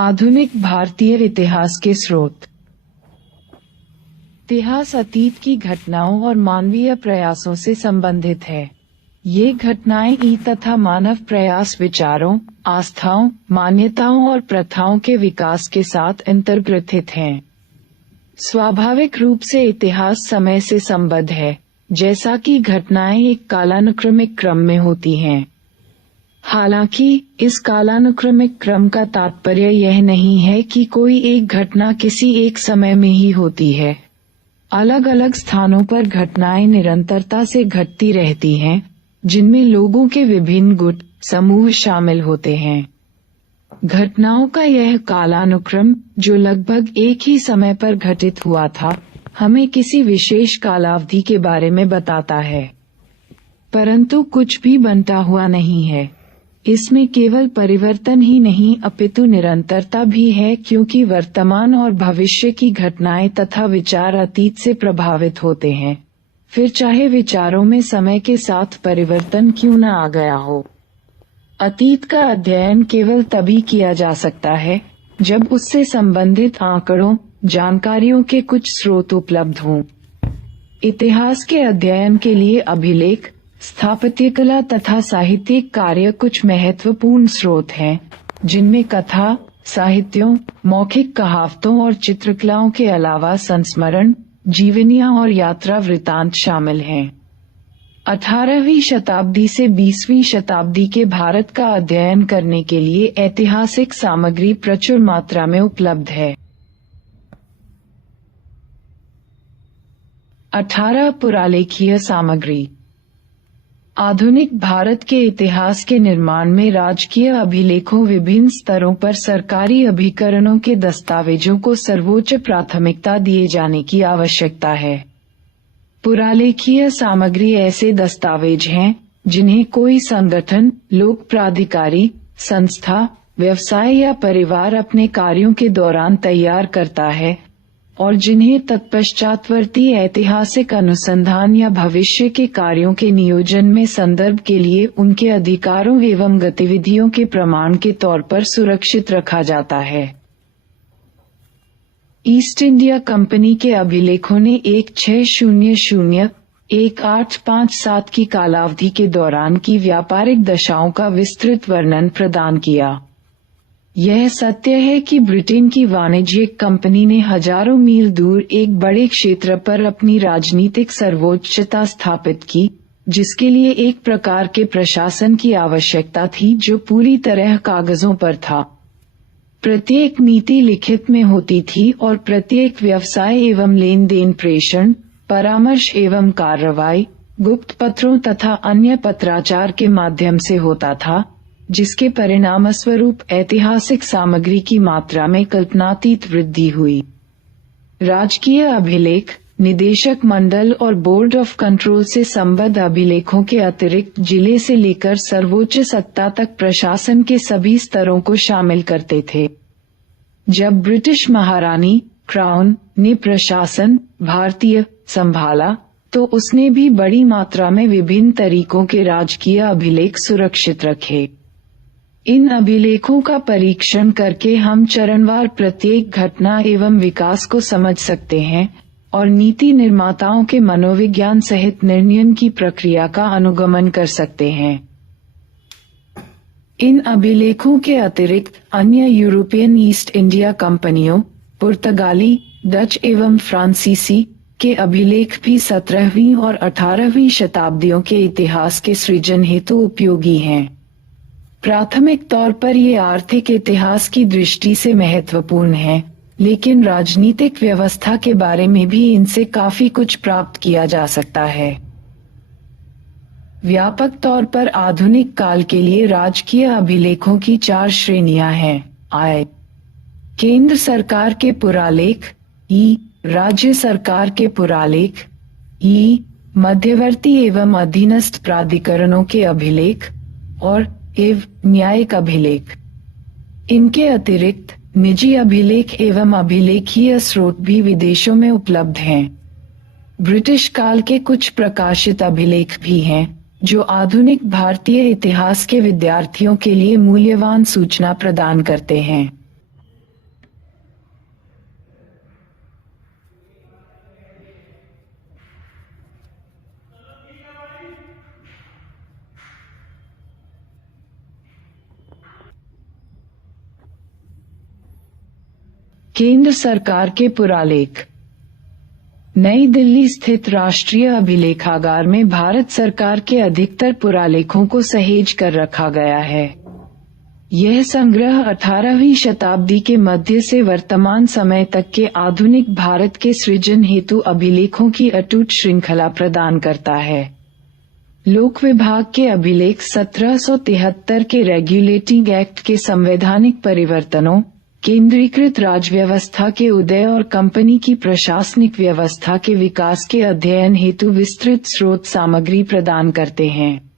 आधुनिक भारतीय इतिहास के स्रोत। इतिहास अतीत की घटनाओं और मानवीय प्रयासों से संबंधित है। ये घटनाएं तथा मानव प्रयास विचारों, आस्थाओं, मान्यताओं और प्रथाओं के विकास के साथ अंतर्ग्रथित हैं। स्वाभाविक रूप से इतिहास समय से संबद्ध है, जैसा कि घटनाएं एक कालानुक्रमिक क्रम में होती हैं। हालांकि इस कालानुक्रमिक क्रम का तात्पर्य यह नहीं है कि कोई एक घटना किसी एक समय में ही होती है। अलग अलग स्थानों पर घटनाएं निरंतरता से घटती रहती हैं, जिनमें लोगों के विभिन्न गुट समूह शामिल होते हैं। घटनाओं का यह कालानुक्रम, जो लगभग एक ही समय पर घटित हुआ था, हमें किसी विशेष कालावधि के बारे में बताता है। परंतु कुछ भी बनता हुआ नहीं है। इसमें केवल परिवर्तन ही नहीं अपितु निरंतरता भी है, क्योंकि वर्तमान और भविष्य की घटनाएं तथा विचार अतीत से प्रभावित होते हैं, फिर चाहे विचारों में समय के साथ परिवर्तन क्यों न आ गया हो। अतीत का अध्ययन केवल तभी किया जा सकता है जब उससे संबंधित आंकड़ों, जानकारियों के कुछ स्रोत उपलब्ध हों। इतिहास के अध्ययन के लिए अभिलेख, स्थापत्यकला तथा साहित्यिक कार्य कुछ महत्वपूर्ण स्रोत हैं, जिनमें कथा, साहित्यों, मौखिक कहावतों और चित्रकलाओं के अलावा संस्मरण, जीवनियां और यात्रा वृत्तांत शामिल हैं। 18वीं शताब्दी से 20वीं शताब्दी के भारत का अध्ययन करने के लिए ऐतिहासिक सामग्री प्रचुर मात्रा में उपलब्ध है। 18 पुरालेखीय सामग्री। आधुनिक भारत के इतिहास के निर्माण में राजकीय अभिलेखों, विभिन्न स्तरों पर सरकारी अभिकरणों के दस्तावेजों को सर्वोच्च प्राथमिकता दिए जाने की आवश्यकता है। पुरालेखीय सामग्री ऐसे दस्तावेज हैं जिन्हें कोई संगठन, लोक प्राधिकारी, संस्था, व्यवसाय या परिवार अपने कार्यों के दौरान तैयार करता है और जिन्हें तत्पश्चातवर्ती ऐतिहासिक अनुसंधान या भविष्य के कार्यों के नियोजन में संदर्भ के लिए उनके अधिकारों एवं गतिविधियों के प्रमाण के तौर पर सुरक्षित रखा जाता है। ईस्ट इंडिया कंपनी के अभिलेखों ने 1600-1857 की कालावधि के दौरान की व्यापारिक दशाओं का विस्तृत वर्णन प्रदान किया। यह सत्य है कि ब्रिटेन की वाणिज्यिक कंपनी ने हजारों मील दूर एक बड़े क्षेत्र पर अपनी राजनीतिक सर्वोच्चता स्थापित की, जिसके लिए एक प्रकार के प्रशासन की आवश्यकता थी जो पूरी तरह कागजों पर था। प्रत्येक नीति लिखित में होती थी और प्रत्येक व्यवसाय एवं लेन देन, प्रेषण, परामर्श एवं कार्रवाई गुप्त पत्रों तथा अन्य पत्राचार के माध्यम से होता था, जिसके परिणामस्वरूप ऐतिहासिक सामग्री की मात्रा में कल्पनातीत वृद्धि हुई। राजकीय अभिलेख, निदेशक मंडल और बोर्ड ऑफ कंट्रोल से संबद्ध अभिलेखों के अतिरिक्त जिले से लेकर सर्वोच्च सत्ता तक प्रशासन के सभी स्तरों को शामिल करते थे। जब ब्रिटिश महारानी क्राउन ने प्रशासन भारतीय संभाला, तो उसने भी बड़ी मात्रा में विभिन्न तरीकों के राजकीय अभिलेख सुरक्षित रखे। इन अभिलेखों का परीक्षण करके हम चरणवार प्रत्येक घटना एवं विकास को समझ सकते हैं और नीति निर्माताओं के मनोविज्ञान सहित निर्णयन की प्रक्रिया का अनुगमन कर सकते हैं। इन अभिलेखों के अतिरिक्त अन्य यूरोपियन ईस्ट इंडिया कंपनियों, पुर्तगाली, डच एवं फ्रांसीसी के अभिलेख भी 17वीं और 18वीं शताब्दियों के इतिहास के सृजन हेतु उपयोगी हैं। प्राथमिक तौर पर ये आर्थिक इतिहास की दृष्टि से महत्वपूर्ण है, लेकिन राजनीतिक व्यवस्था के बारे में भी इनसे काफी कुछ प्राप्त किया जा सकता है। व्यापक तौर पर आधुनिक काल के लिए राजकीय अभिलेखों की 4 श्रेणियां हैं। आय, केंद्र सरकार के पुरालेख, ई, राज्य सरकार के पुरालेख, ई, मध्यवर्ती एवं अधीनस्थ प्राधिकरणों के अभिलेख और न्यायिक अभिलेख। इनके अतिरिक्त निजी अभिलेख एवं अभिलेखीय स्रोत भी विदेशों में उपलब्ध हैं। ब्रिटिश काल के कुछ प्रकाशित अभिलेख भी हैं, जो आधुनिक भारतीय इतिहास के विद्यार्थियों के लिए मूल्यवान सूचना प्रदान करते हैं। केंद्र सरकार के पुरालेख। नई दिल्ली स्थित राष्ट्रीय अभिलेखागार में भारत सरकार के अधिकतर पुरालेखों को सहेज कर रखा गया है। यह संग्रह 18वीं शताब्दी के मध्य से वर्तमान समय तक के आधुनिक भारत के सृजन हेतु अभिलेखों की अटूट श्रृंखला प्रदान करता है। लोक विभाग के अभिलेख 1773 के रेगुलेटिंग एक्ट के संवैधानिक परिवर्तनों, केंद्रीकृत राज व्यवस्था के उदय और कंपनी की प्रशासनिक व्यवस्था के विकास के अध्ययन हेतु विस्तृत स्रोत सामग्री प्रदान करते हैं।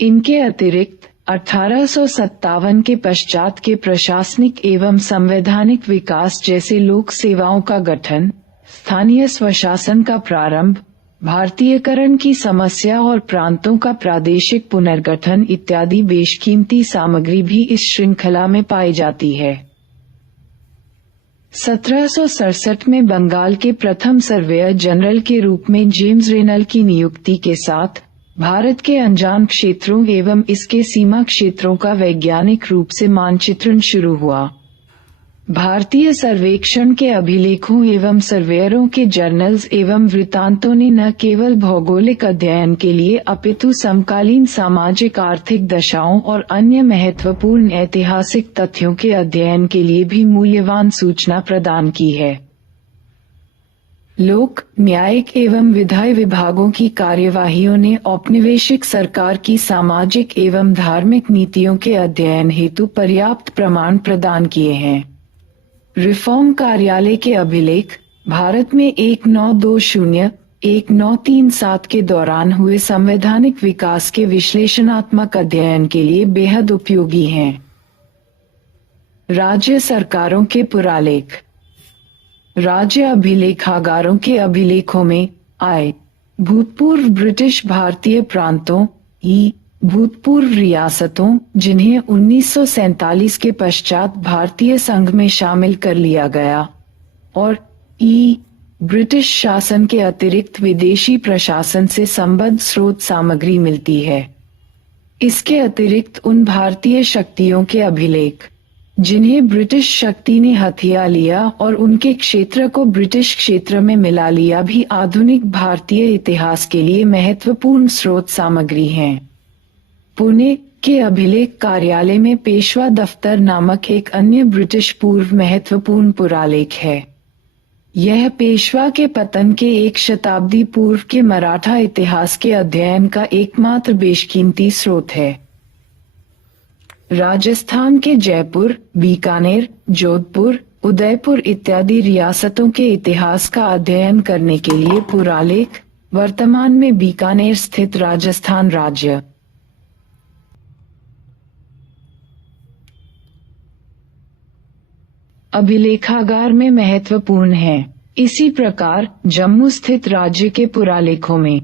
इनके अतिरिक्त 1857 के पश्चात के प्रशासनिक एवं संवैधानिक विकास जैसे लोक सेवाओं का गठन, स्थानीय स्वशासन का प्रारंभ, भारतीयकरण की समस्या और प्रांतों का प्रादेशिक पुनर्गठन इत्यादि बेशकीमती सामग्री भी इस श्रृंखला में पाई जाती है। 1767 में बंगाल के प्रथम सर्वेयर जनरल के रूप में जेम्स रेनल की नियुक्ति के साथ भारत के अनजान क्षेत्रों एवं इसके सीमा क्षेत्रों का वैज्ञानिक रूप से मानचित्रण शुरू हुआ। भारतीय सर्वेक्षण के अभिलेखों एवं सर्वेयरों के जर्नल्स एवं वृत्तांतों ने न केवल भौगोलिक अध्ययन के लिए अपितु समकालीन सामाजिक आर्थिक दशाओं और अन्य महत्वपूर्ण ऐतिहासिक तथ्यों के अध्ययन के लिए भी मूल्यवान सूचना प्रदान की है। लोक, न्यायिक एवं विधायी विभागों की कार्यवाहियों ने औपनिवेशिक सरकार की सामाजिक एवं धार्मिक नीतियों के अध्ययन हेतु पर्याप्त प्रमाण प्रदान किए हैं। रिफॉर्म कार्यालय के अभिलेख भारत में 1920-1937 के दौरान हुए संवैधानिक विकास के विश्लेषणात्मक अध्ययन के लिए बेहद उपयोगी हैं। राज्य सरकारों के पुरालेख। राज्य अभिलेखागारों के अभिलेखों में आय, भूतपूर्व ब्रिटिश भारतीय प्रांतों, भूतपूर्व रियासतों जिन्हें 1947 के पश्चात भारतीय संघ में शामिल कर लिया गया, और ब्रिटिश शासन के अतिरिक्त विदेशी प्रशासन से संबद्ध स्रोत सामग्री मिलती है। इसके अतिरिक्त उन भारतीय शक्तियों के अभिलेख जिन्हें ब्रिटिश शक्ति ने हथिया लिया और उनके क्षेत्र को ब्रिटिश क्षेत्र में मिला लिया भी आधुनिक भारतीय इतिहास के लिए महत्वपूर्ण स्रोत सामग्री हैं। पुणे के अभिलेख कार्यालय में पेशवा दफ्तर नामक एक अन्य ब्रिटिश पूर्व महत्वपूर्ण पुरालेख है। यह पेशवा के पतन के एक शताब्दी पूर्व के मराठा इतिहास के अध्ययन का एकमात्र बेशकीमती स्रोत है। राजस्थान के जयपुर, बीकानेर, जोधपुर, उदयपुर इत्यादि रियासतों के इतिहास का अध्ययन करने के लिए पुरालेख, वर्तमान में बीकानेर स्थित राजस्थान राज्य अभिलेखागार में महत्वपूर्ण है। इसी प्रकार जम्मू स्थित राज्य के पुरालेखों में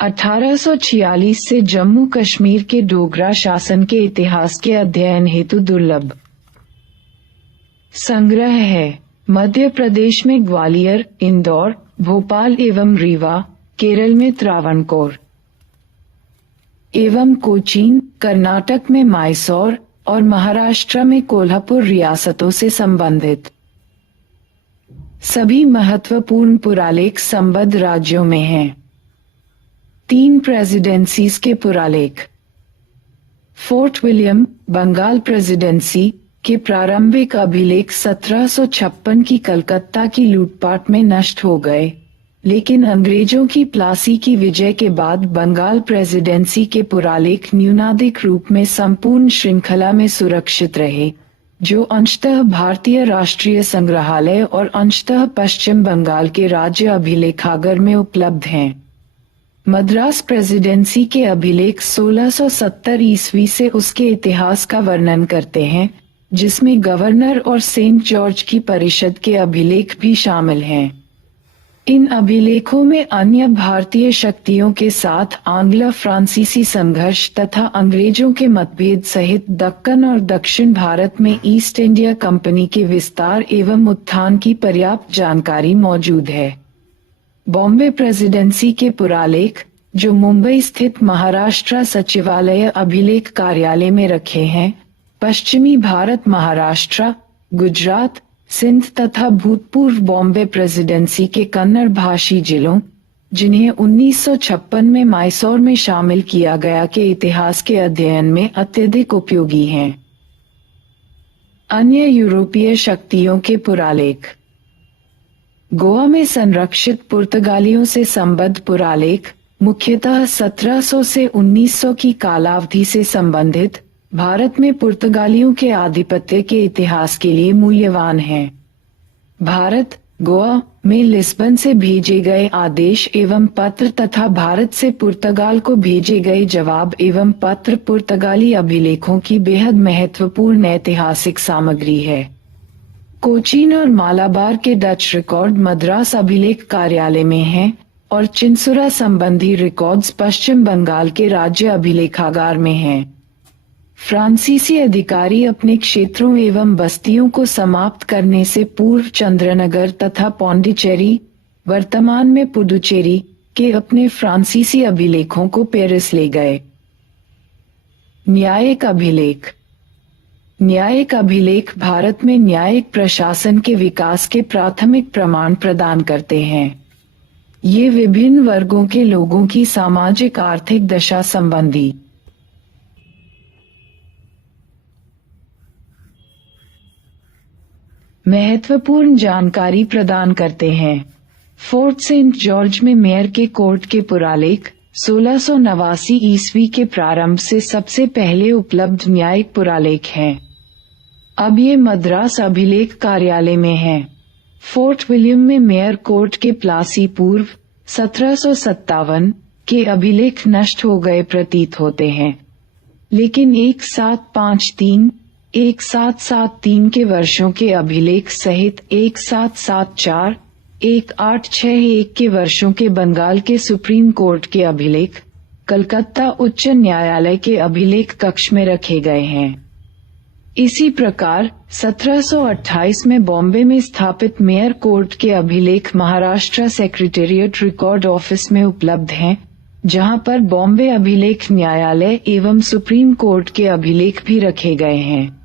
1846 से जम्मू कश्मीर के डोगरा शासन के इतिहास के अध्ययन हेतु दुर्लभ संग्रह है। मध्य प्रदेश में ग्वालियर, इंदौर, भोपाल एवं रीवा, केरल में त्रावणकोर एवं कोचीन, कर्नाटक में मैसूर और महाराष्ट्र में कोल्हापुर रियासतों से संबंधित सभी महत्वपूर्ण पुरालेख संबद्ध राज्यों में हैं। 3 प्रेसिडेंसीज के पुरालेख। फोर्ट विलियम, बंगाल प्रेसिडेंसी के प्रारंभिक अभिलेख 1756 की कलकत्ता की लूटपाट में नष्ट हो गए, लेकिन अंग्रेजों की प्लासी की विजय के बाद बंगाल प्रेसिडेंसी के पुरालेख न्यूनाधिक रूप में संपूर्ण श्रृंखला में सुरक्षित रहे, जो अंशतः भारतीय राष्ट्रीय संग्रहालय और अंशतः पश्चिम बंगाल के राज्य अभिलेखागार में उपलब्ध हैं। मद्रास प्रेसिडेंसी के अभिलेख 1670 ईस्वी से उसके इतिहास का वर्णन करते हैं, जिसमें गवर्नर और सेंट जॉर्ज की परिषद के अभिलेख भी शामिल हैं। इन अभिलेखों में अन्य भारतीय शक्तियों के साथ आंग्ल फ्रांसीसी संघर्ष तथा अंग्रेजों के मतभेद सहित दक्कन और दक्षिण भारत में ईस्ट इंडिया कंपनी के विस्तार एवं उत्थान की पर्याप्त जानकारी मौजूद है। बॉम्बे प्रेसिडेंसी के पुरालेख, जो मुंबई स्थित महाराष्ट्र सचिवालय अभिलेख कार्यालय में रखे हैं, पश्चिमी भारत महाराष्ट्र, गुजरात, सिंध तथा भूतपूर्व बॉम्बे प्रेसिडेंसी के कन्नड़ भाषी जिलों, जिन्हें 1956 में मैसूर में शामिल किया गया, के इतिहास के अध्ययन में अत्यधिक उपयोगी हैं। अन्य यूरोपीय शक्तियों के पुरालेख। गोवा में संरक्षित पुर्तगालियों से संबद्ध पुरालेख मुख्यतः 1700 से 1900 की कालावधि से संबंधित भारत में पुर्तगालियों के आधिपत्य के इतिहास के लिए मूल्यवान हैं। भारत गोवा में लिस्बन से भेजे गए आदेश एवं पत्र तथा भारत से पुर्तगाल को भेजे गए जवाब एवं पत्र पुर्तगाली अभिलेखों की बेहद महत्वपूर्ण ऐतिहासिक सामग्री है। कोचीन और मालाबार के डच रिकॉर्ड मद्रास अभिलेख कार्यालय में हैं और चिंसुरा संबंधी रिकॉर्ड्स पश्चिम बंगाल के राज्य अभिलेखागार में हैं। फ्रांसीसी अधिकारी अपने क्षेत्रों एवं बस्तियों को समाप्त करने से पूर्व चंद्रनगर तथा पौंडीचेरी, वर्तमान में पुडुचेरी, के अपने फ्रांसीसी अभिलेखों को पेरिस ले गए। न्यायिक अभिलेख। न्यायिक अभिलेख भारत में न्यायिक प्रशासन के विकास के प्राथमिक प्रमाण प्रदान करते हैं। ये विभिन्न वर्गों के लोगों की सामाजिक आर्थिक दशा संबंधी महत्वपूर्ण जानकारी प्रदान करते हैं। फोर्ट सेंट जॉर्ज में मेयर के कोर्ट के पुरालेख 1689 ईस्वी के प्रारंभ से सबसे पहले उपलब्ध न्यायिक पुरालेख हैं। अब ये मद्रास अभिलेख कार्यालय में हैं। फोर्ट विलियम में मेयर कोर्ट के प्लासी पूर्व 1757 के अभिलेख नष्ट हो गए प्रतीत होते हैं, लेकिन 1753, 1773 के वर्षों के अभिलेख सहित 1774, 1861 के वर्षों के बंगाल के सुप्रीम कोर्ट के अभिलेख कलकत्ता उच्च न्यायालय के अभिलेख कक्ष में रखे गए हैं। इसी प्रकार 1728 में बॉम्बे में स्थापित मेयर कोर्ट के अभिलेख महाराष्ट्र सेक्रेटेरिएट रिकॉर्ड ऑफिस में उपलब्ध हैं, जहां पर बॉम्बे अभिलेख न्यायालय एवं सुप्रीम कोर्ट के अभिलेख भी रखे गए हैं।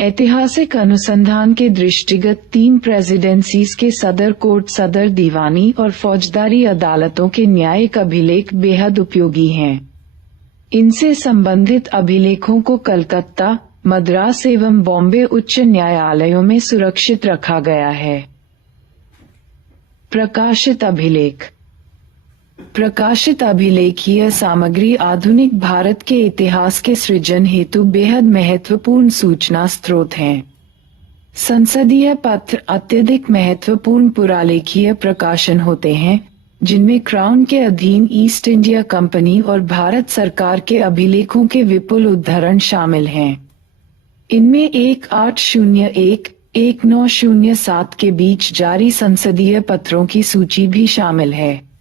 ऐतिहासिक अनुसंधान के दृष्टिगत 3 प्रेसिडेंसीज के सदर कोर्ट, सदर दीवानी और फौजदारी अदालतों के न्यायिक अभिलेख बेहद उपयोगी हैं। इनसे संबंधित अभिलेखों को कलकत्ता, मद्रास एवं बॉम्बे उच्च न्यायालयों में सुरक्षित रखा गया है। प्रकाशित अभिलेख। प्रकाशित अभिलेखीय सामग्री आधुनिक भारत के इतिहास के सृजन हेतु बेहद महत्वपूर्ण सूचना स्रोत हैं। संसदीय पत्र अत्यधिक महत्वपूर्ण पुरालेखीय प्रकाशन होते हैं, जिनमें क्राउन के अधीन ईस्ट इंडिया कंपनी और भारत सरकार के अभिलेखों के विपुल उद्धरण शामिल हैं। इनमें 1801-1907 के बीच जारी संसदीय पत्रों की सूची भी शामिल है।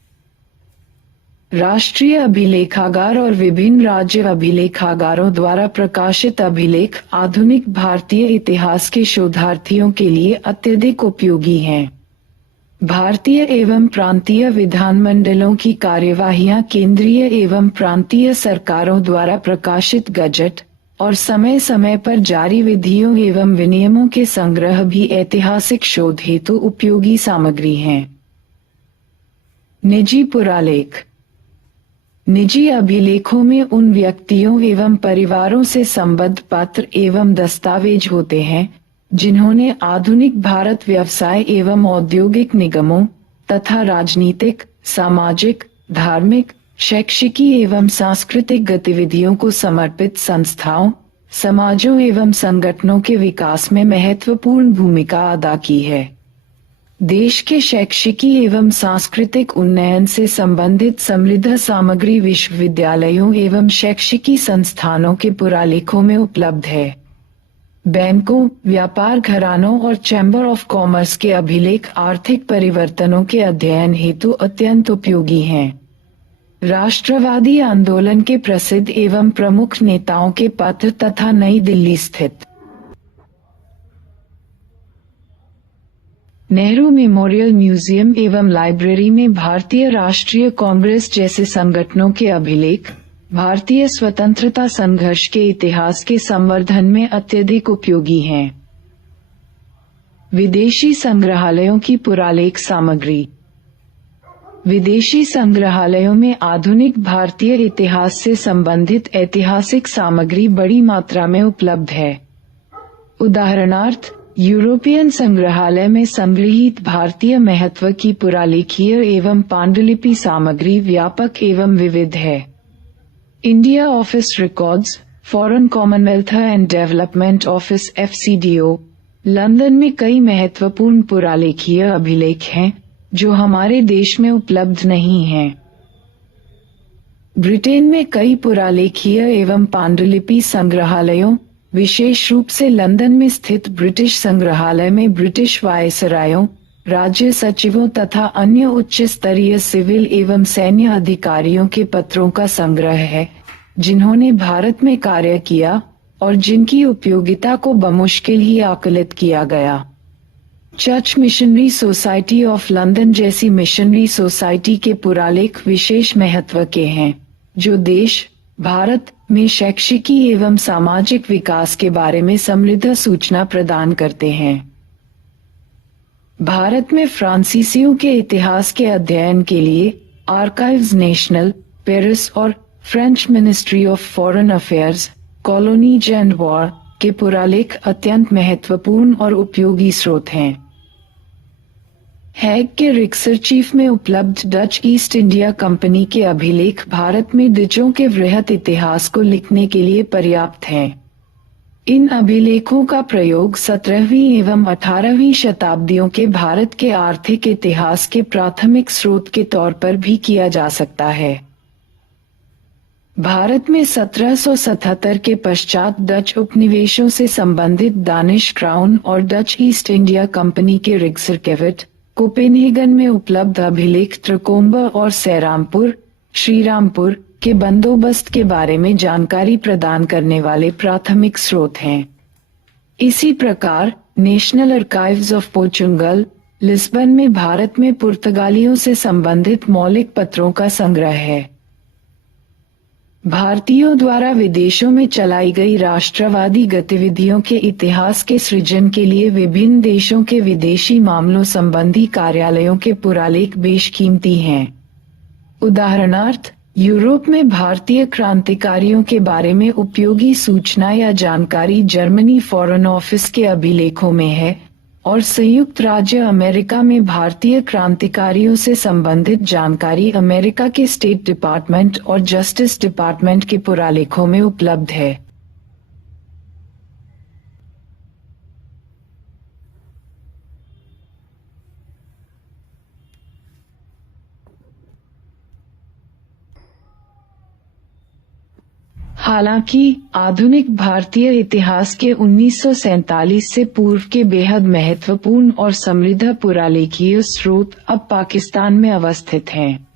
राष्ट्रीय अभिलेखागार और विभिन्न राज्य अभिलेखागारों द्वारा प्रकाशित अभिलेख आधुनिक भारतीय इतिहास के शोधार्थियों के लिए अत्यधिक उपयोगी हैं। भारतीय एवं प्रांतीय विधानमंडलों की कार्यवाहियां केंद्रीय एवं प्रांतीय सरकारों द्वारा प्रकाशित गजट और समय समय पर जारी विधियों एवं विनियमों के संग्रह भी ऐतिहासिक शोध हेतु उपयोगी सामग्री हैं। निजी पुरालेख। निजी अभिलेखों में उन व्यक्तियों एवं परिवारों से संबद्ध पत्र एवं दस्तावेज होते हैं, जिन्होंने आधुनिक भारत व्यवसाय एवं औद्योगिक निगमों तथा राजनीतिक, सामाजिक, धार्मिक, शैक्षिकी एवं सांस्कृतिक गतिविधियों को समर्पित संस्थाओं, समाजों एवं संगठनों के विकास में महत्वपूर्ण भूमिका अदा की है। देश के शैक्षिकी एवं सांस्कृतिक उन्नयन से संबंधित समृद्ध सामग्री विश्वविद्यालयों एवं शैक्षिकी संस्थानों के पुरालेखों में उपलब्ध है। बैंकों, व्यापार घरानों और चैम्बर ऑफ कॉमर्स के अभिलेख आर्थिक परिवर्तनों के अध्ययन हेतु अत्यंत उपयोगी हैं। राष्ट्रवादी आंदोलन के प्रसिद्ध एवं प्रमुख नेताओं के पत्र तथा नई दिल्ली स्थित नेहरू मेमोरियल म्यूजियम एवं लाइब्रेरी में भारतीय राष्ट्रीय कांग्रेस जैसे संगठनों के अभिलेख भारतीय स्वतंत्रता संघर्ष के इतिहास के संवर्धन में अत्यधिक उपयोगी हैं। विदेशी संग्रहालयों की पुरालेख सामग्री। विदेशी संग्रहालयों में आधुनिक भारतीय इतिहास से संबंधित ऐतिहासिक सामग्री बड़ी मात्रा में उपलब्ध है। उदाहरणार्थ, यूरोपियन संग्रहालय में संग्रहीत भारतीय महत्व की पुरालेखीय एवं पांडुलिपि सामग्री व्यापक एवं विविध है। India office records, foreign Commonwealth and development office (FCDO), London में कई महत्वपूर्ण पुरालेखीय अभिलेख हैं जो हमारे देश में उपलब्ध नहीं हैं। ब्रिटेन में कई पुरालेखीय एवं पांडुलिपि संग्रहालयों, विशेष रूप से लंदन में स्थित ब्रिटिश संग्रहालय में ब्रिटिश वायसरायों, राज्य सचिवों तथा अन्य उच्च स्तरीय सिविल एवं सैन्य अधिकारियों के पत्रों का संग्रह है, जिन्होंने भारत में कार्य किया और जिनकी उपयोगिता को बमुश्किल ही आकलित किया गया। Church missionary society of London जैसी मिशनरी सोसाइटी के पुरालेख विशेष महत्व के हैं, जो देश भारत में शैक्षिकी एवं सामाजिक विकास के बारे में समृद्ध सूचना प्रदान करते हैं। भारत में फ्रांसीसियों के इतिहास के अध्ययन के लिए आर्काइव्स नेशनल, पेरिस और French ministry of foreign affairs, colonies and war के पुरालेख अत्यंत महत्वपूर्ण और उपयोगी स्रोत हैं। हैग के रिसर्च में उपलब्ध डच ईस्ट इंडिया कंपनी के अभिलेख भारत में डचों के वृहत इतिहास को लिखने के लिए पर्याप्त हैं। इन अभिलेखों का प्रयोग 17वीं एवं 18वीं शताब्दियों के भारत के आर्थिक इतिहास के प्राथमिक स्रोत के तौर पर भी किया जा सकता है। भारत में 1777 के पश्चात डच उपनिवेशों से संबंधित दानिश क्राउन और डच ईस्ट इंडिया कंपनी के रिक्सरकेविट, कोपेनहेगन में उपलब्ध अभिलेख त्रिकोम्ब और सैरामपुर, श्रीरामपुर के बंदोबस्त के बारे में जानकारी प्रदान करने वाले प्राथमिक स्रोत हैं। इसी प्रकार national archives of Portugal, Lisbon में भारत में पुर्तगालियों से संबंधित मौलिक पत्रों का संग्रह है। भारतीयों द्वारा विदेशों में चलाई गई राष्ट्रवादी गतिविधियों के इतिहास के सृजन के लिए विभिन्न देशों के विदेशी मामलों संबंधी कार्यालयों के पुरालेख बेशकीमती हैं। उदाहरणार्थ, यूरोप में भारतीय क्रांतिकारियों के बारे में उपयोगी सूचना या जानकारी जर्मनी फॉरेन ऑफिस के अभिलेखों में है और संयुक्त राज्य अमेरिका में भारतीय क्रांतिकारियों से संबंधित जानकारी अमेरिका के स्टेट डिपार्टमेंट और जस्टिस डिपार्टमेंट के पुरालेखों में उपलब्ध है। हालांकि आधुनिक भारतीय इतिहास के 1947 से पूर्व के बेहद महत्वपूर्ण और समृद्ध पुरालेखीय स्रोत अब पाकिस्तान में अवस्थित हैं।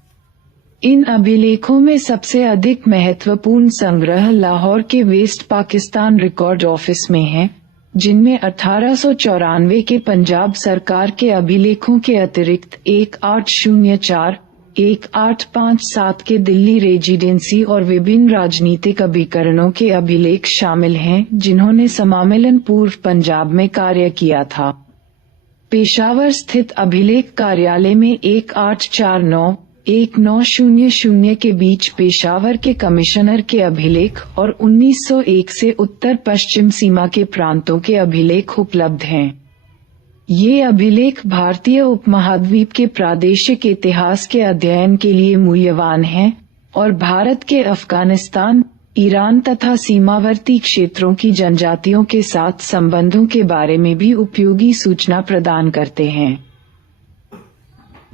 इन अभिलेखों में सबसे अधिक महत्वपूर्ण संग्रह लाहौर के वेस्ट पाकिस्तान रिकॉर्ड ऑफिस में है, जिनमें 1894 के पंजाब सरकार के अभिलेखों के अतिरिक्त 1804, 1857 के दिल्ली रेजिडेंसी और विभिन्न राजनीतिक अभिकरणों के अभिलेख शामिल हैं, जिन्होंने समामेलन पूर्व पंजाब में कार्य किया था। पेशावर स्थित अभिलेख कार्यालय में 1849-1900 के बीच पेशावर के कमिश्नर के अभिलेख और 1901 से उत्तर पश्चिम सीमा के प्रांतों के अभिलेख उपलब्ध हैं। ये अभिलेख भारतीय उपमहाद्वीप के प्रादेशिक इतिहास के अध्ययन के लिए मूल्यवान हैं और भारत के अफगानिस्तान, ईरान तथा सीमावर्ती क्षेत्रों की जनजातियों के साथ संबंधों के बारे में भी उपयोगी सूचना प्रदान करते हैं।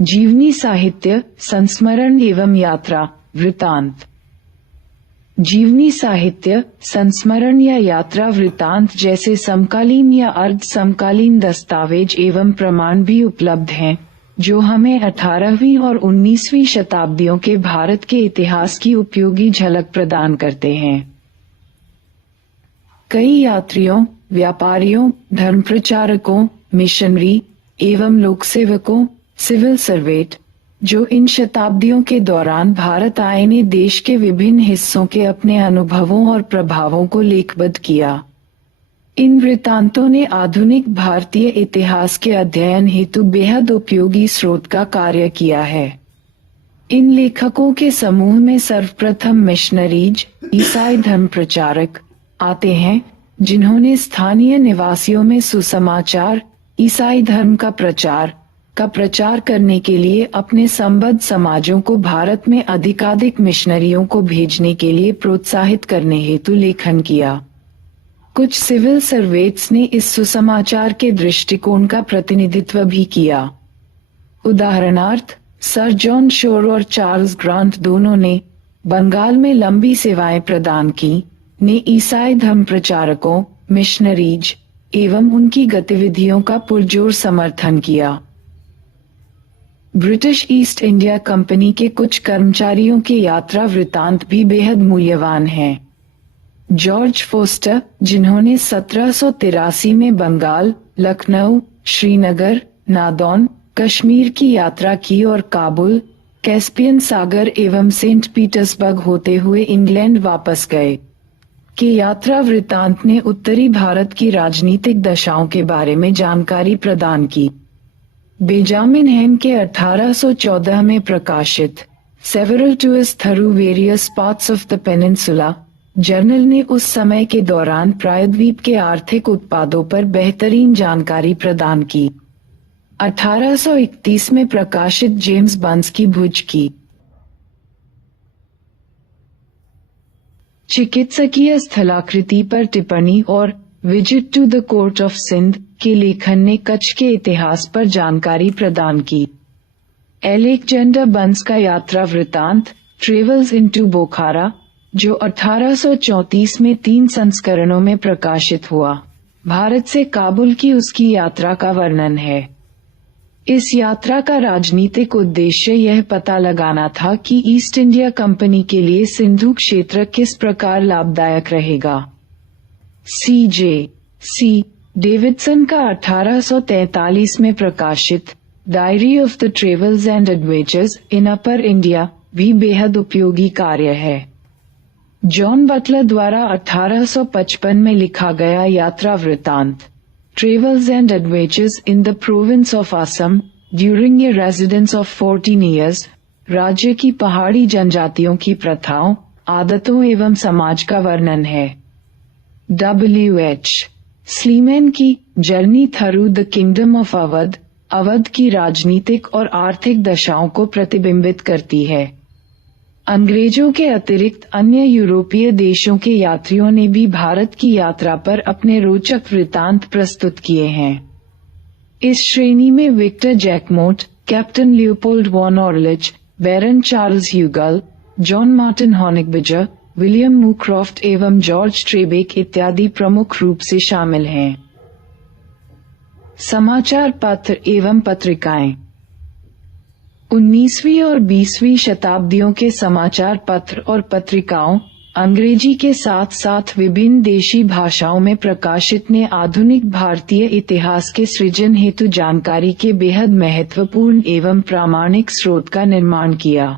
जीवनी साहित्य, संस्मरण एवं यात्रा वृत्तांत। जीवनी साहित्य, संस्मरण या यात्रा वृत्तांत जैसे समकालीन या अर्ध समकालीन दस्तावेज एवं प्रमाण भी उपलब्ध हैं, जो हमें 18वीं और 19वीं शताब्दियों के भारत के इतिहास की उपयोगी झलक प्रदान करते हैं। कई यात्रियों, व्यापारियों, धर्मप्रचारकों, मिशनरी एवं लोकसेवकों, सिविल सर्वेंट, जो इन शताब्दियों के दौरान भारत आए ने देश के विभिन्न हिस्सों के अपने अनुभवों और प्रभावों को लेखबद्ध किया। इन वृत्तांतों ने आधुनिक भारतीय इतिहास के अध्ययन हेतु बेहद उपयोगी स्रोत का कार्य किया है। इन लेखकों के समूह में सर्वप्रथम मिशनरीज, ईसाई धर्म प्रचारक आते हैं, जिन्होंने स्थानीय निवासियों में सुसमाचार, ईसाई धर्म का प्रचार करने के लिए अपने संबद्ध समाजों को भारत में अधिकाधिक मिशनरियों को भेजने के लिए प्रोत्साहित करने हेतु लेखन किया। कुछ सिविल सर्वेंट्स ने इस सुसमाचार के दृष्टिकोण का प्रतिनिधित्व भी किया। उदाहरणार्थ, सर जॉन शोर और चार्ल्स ग्रांट दोनों ने बंगाल में लंबी सेवाएं प्रदान की, ने ईसाई धर्म प्रचारकों, मिशनरीज एवं उनकी गतिविधियों का पुरजोर समर्थन किया। ब्रिटिश ईस्ट इंडिया कंपनी के कुछ कर्मचारियों के यात्रा वृत्तांत भी बेहद मूल्यवान हैं। जॉर्ज फोस्टर, जिन्होंने 1783 में बंगाल, लखनऊ, श्रीनगर, नादौन, कश्मीर की यात्रा की और काबुल, कैस्पियन सागर एवं सेंट पीटर्सबर्ग होते हुए इंग्लैंड वापस गए, के यात्रा वृत्तांत ने उत्तरी भारत की राजनीतिक दशाओं के बारे में जानकारी प्रदान की। बेंजामिन हेम के 1814 में प्रकाशित several tours through various parts of the peninsula journal ने उस समय के दौरान प्रायद्वीप के आर्थिक उत्पादों पर बेहतरीन जानकारी प्रदान की। 1831 में प्रकाशित जेम्स बंस की भुज की चिकित्सकीय स्थलाकृति पर टिप्पणी और visit to the court of Sindh के लेखन ने कच्छ के इतिहास पर जानकारी प्रदान की। एलेक्जेंडर बंस का यात्रा वृत्तांत ट्रेवल्स इनटू बोखारा, जो 1834 में 3 संस्करणों में प्रकाशित हुआ, भारत से काबुल की उसकी यात्रा का वर्णन है। इस यात्रा का राजनीतिक उद्देश्य यह पता लगाना था कि ईस्ट इंडिया कंपनी के लिए सिंधु क्षेत्र किस प्रकार लाभदायक रहेगा। C.J.C. डेविडसन का 1843 में प्रकाशित diary of the travels and adventures in upper India भी बेहद उपयोगी कार्य है। जॉन बटलर द्वारा 1855 में लिखा गया यात्रा वृत्तांत travels and adventures in the province of Assam during a residence of 14 years राज्य की पहाड़ी जनजातियों की प्रथाओं, आदतों एवं समाज का वर्णन है। W.H. स्लीमैन की journey through the kingdom of Awadh Awadh की राजनीतिक और आर्थिक दशाओं को प्रतिबिंबित करती है। अंग्रेजों के अतिरिक्त अन्य यूरोपीय देशों के यात्रियों ने भी भारत की यात्रा पर अपने रोचक वृत्तांत प्रस्तुत किए हैं। इस श्रेणी में विक्टर जैकमोट, कैप्टन लियोपोल्ड वॉन ऑर्लिच, बैरन चार्ल्स ह्यूगल, जॉन मार्टिन हॉनिगबेजर, विलियम मूक्रॉफ्ट एवं जॉर्ज ट्रेबेक इत्यादि प्रमुख रूप से शामिल हैं। समाचार पत्र एवं पत्रिकाएं 19वीं और 20वीं शताब्दियों के समाचार पत्र और पत्रिकाओं अंग्रेजी के साथ साथ विभिन्न देशी भाषाओं में प्रकाशित ने आधुनिक भारतीय इतिहास के सृजन हेतु जानकारी के बेहद महत्वपूर्ण एवं प्रामाणिक स्रोत का निर्माण किया।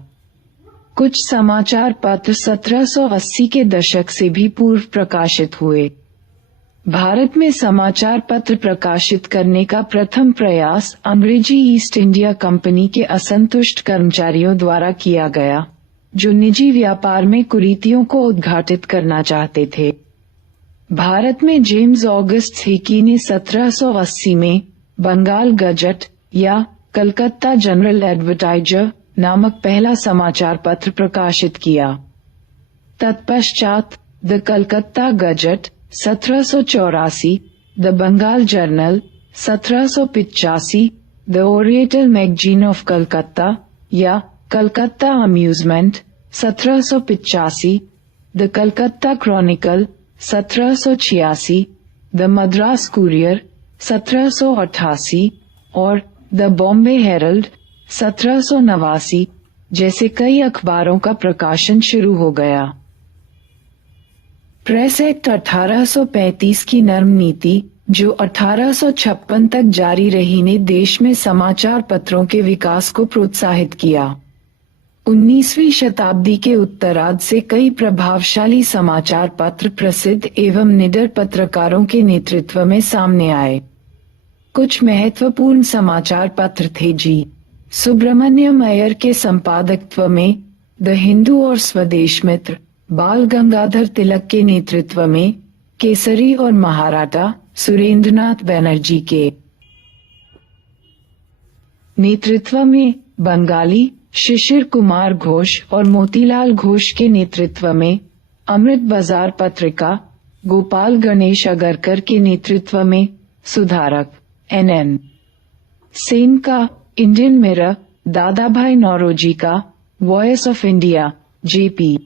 कुछ समाचार पत्र 1780 के दशक से भी पूर्व प्रकाशित हुए। भारत में समाचार पत्र प्रकाशित करने का प्रथम प्रयास अंग्रेजी ईस्ट इंडिया कंपनी के असंतुष्ट कर्मचारियों द्वारा किया गया, जो निजी व्यापार में कुरीतियों को उद्घाटित करना चाहते थे। भारत में जेम्स ऑगस्ट हिकी ने 1780 में बंगाल गजट या कलकत्ता जनरल एडवर्टाइजर नामक पहला समाचार पत्र प्रकाशित किया। तत्पश्चात the Calcutta Gazette 1784, the Bengal Journal 1785, the Oriental Magazine of Calcutta या Calcutta Amusement 1785, the Calcutta Chronicle 1786, the Madras Courier 1788 और द बॉम्बे हेरल्ड 1789 जैसे कई अखबारों का प्रकाशन शुरू हो गया। प्रेस एक्ट 1835 की नर्म नीति, जो 1856 तक जारी रही, ने देश में समाचार पत्रों के विकास को प्रोत्साहित किया। 19वीं शताब्दी के उत्तरार्ध से कई प्रभावशाली समाचार पत्र प्रसिद्ध एवं निडर पत्रकारों के नेतृत्व में सामने आए। कुछ महत्वपूर्ण समाचार पत्र थे जी। सुब्रमण्यम अय्यर के संपादकत्व में द हिंदू और स्वदेश मित्र, बाल गंगाधर तिलक के नेतृत्व में केसरी और महाराटा, सुरेंद्रनाथ बनर्जी के नेतृत्व में बंगाली, शिशिर कुमार घोष और मोतीलाल घोष के नेतृत्व में अमृत बाजार पत्रिका, गोपाल गणेश अगरकर के नेतृत्व में सुधारक, NN सेन का इंडियन मिरर, दादाभाई नौरोजी का voice of India, JP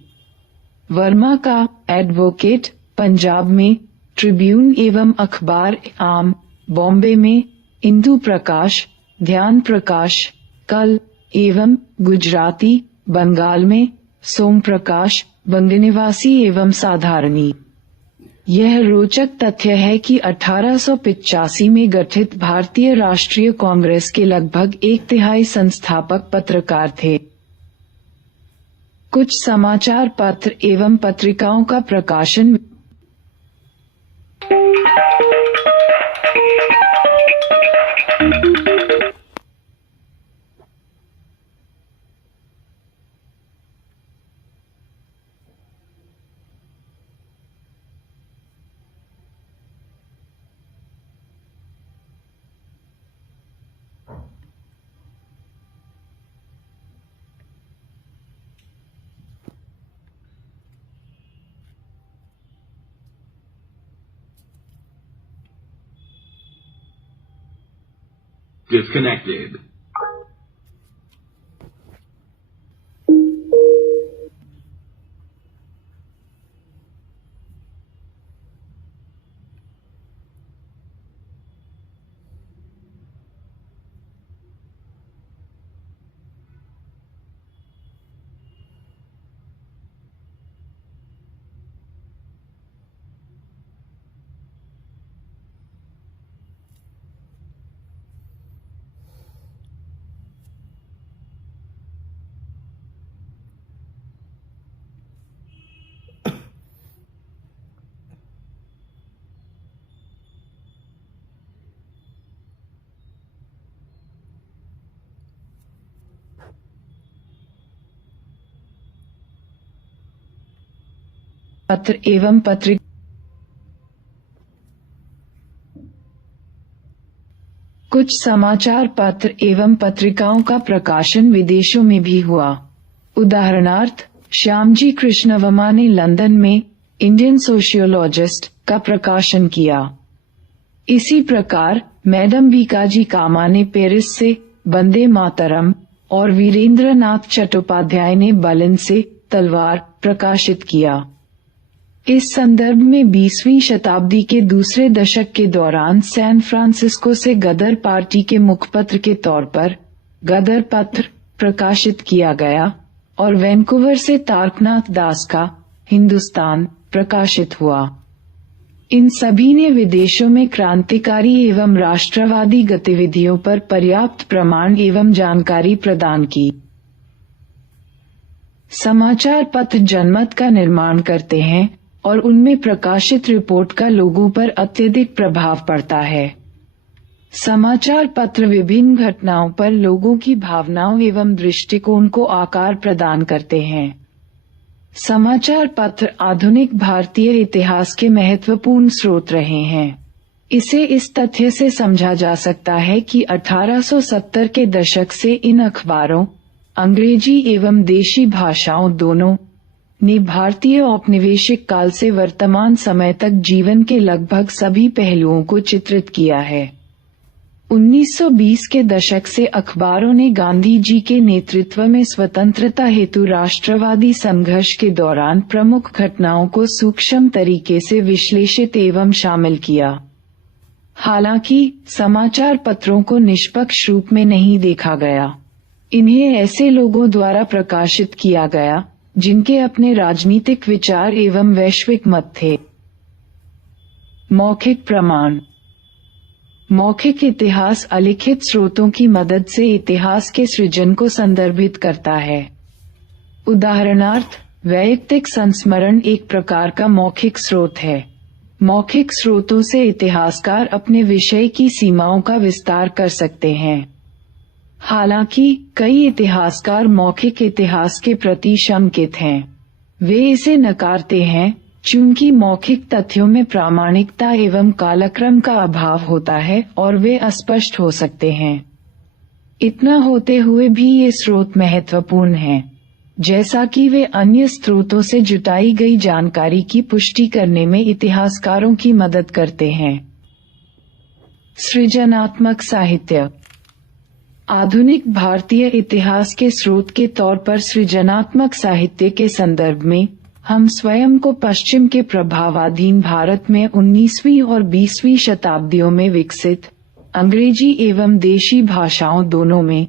Verma का एडवोकेट, पंजाब में ट्रिब्यून एवं अखबार आम, बॉम्बे में इंदु प्रकाश, ध्यान प्रकाश, कल एवं गुजराती, बंगाल में सोम प्रकाश, बंगनिवासी एवं साधारणी। यह रोचक तथ्य है कि 1885 में गठित भारतीय राष्ट्रीय कांग्रेस के लगभग 1/3 संस्थापक पत्रकार थे। कुछ समाचार पत्र एवं पत्रिकाओं का प्रकाशन disconnected. पत्र एवं पत्रिका। कुछ समाचार पत्र एवं पत्रिकाओं का प्रकाशन विदेशों में भी हुआ। उदाहरणार्थ, श्यामजी कृष्ण वर्मा ने लंदन में इंडियन सोशियोलॉजिस्ट का प्रकाशन किया। इसी प्रकार मैडम बीकाजी कामा ने पेरिस से वंदे मातरम और वीरेंद्रनाथ चट्टोपाध्याय ने बर्लिन से तलवार प्रकाशित किया। इस संदर्भ में 20वीं शताब्दी के दूसरे दशक के दौरान सैन फ्रांसिस्को से गदर पार्टी के मुखपत्र के तौर पर गदर पत्र प्रकाशित किया गया और वैंकूवर से तारकनाथ दास का हिंदुस्तान प्रकाशित हुआ। इन सभी ने विदेशों में क्रांतिकारी एवं राष्ट्रवादी गतिविधियों पर पर्याप्त प्रमाण एवं जानकारी प्रदान की। समाचार पत्र जनमत का निर्माण करते हैं और उनमें प्रकाशित रिपोर्ट का लोगों पर अत्यधिक प्रभाव पड़ता है। समाचार पत्र विभिन्न घटनाओं पर लोगों की भावनाओं एवं दृष्टिकोण को आकार प्रदान करते हैं। समाचार पत्र आधुनिक भारतीय इतिहास के महत्वपूर्ण स्रोत रहे हैं। इसे इस तथ्य से समझा जा सकता है कि 1870 के दशक से इन अखबारों, अंग्रेजी एवं देशी भाषाओं दोनों, ने भारतीय औपनिवेशिक काल से वर्तमान समय तक जीवन के लगभग सभी पहलुओं को चित्रित किया है। 1920 के दशक से अखबारों ने गांधी जी के नेतृत्व में स्वतंत्रता हेतु राष्ट्रवादी संघर्ष के दौरान प्रमुख घटनाओं को सूक्ष्म तरीके से विश्लेषित एवं शामिल किया। हालांकि समाचार पत्रों को निष्पक्ष रूप में नहीं देखा गया। इन्हें ऐसे लोगों द्वारा प्रकाशित किया गया जिनके अपने राजनीतिक विचार एवं वैश्विक मत थे। मौखिक प्रमाण। मौखिक इतिहास अलिखित स्रोतों की मदद से इतिहास के सृजन को संदर्भित करता है। उदाहरणार्थ, वैयक्तिक संस्मरण एक प्रकार का मौखिक स्रोत है। मौखिक स्रोतों से इतिहासकार अपने विषय की सीमाओं का विस्तार कर सकते हैं। हालांकि कई इतिहासकार मौखिक इतिहास के प्रति शंकित हैं। वे इसे नकारते हैं चूंकि मौखिक तथ्यों में प्रामाणिकता एवं कालक्रम का अभाव होता है और वे अस्पष्ट हो सकते हैं। इतना होते हुए भी ये स्रोत महत्वपूर्ण हैं, जैसा कि वे अन्य स्रोतों से जुटाई गई जानकारी की पुष्टि करने में इतिहासकारों की मदद करते हैं। सृजनात्मक साहित्य। आधुनिक भारतीय इतिहास के स्रोत के तौर पर सृजनात्मक साहित्य के संदर्भ में हम स्वयं को पश्चिम के प्रभावाधीन भारत में 19वीं और 20वीं शताब्दियों में विकसित अंग्रेजी एवं देशी भाषाओं दोनों में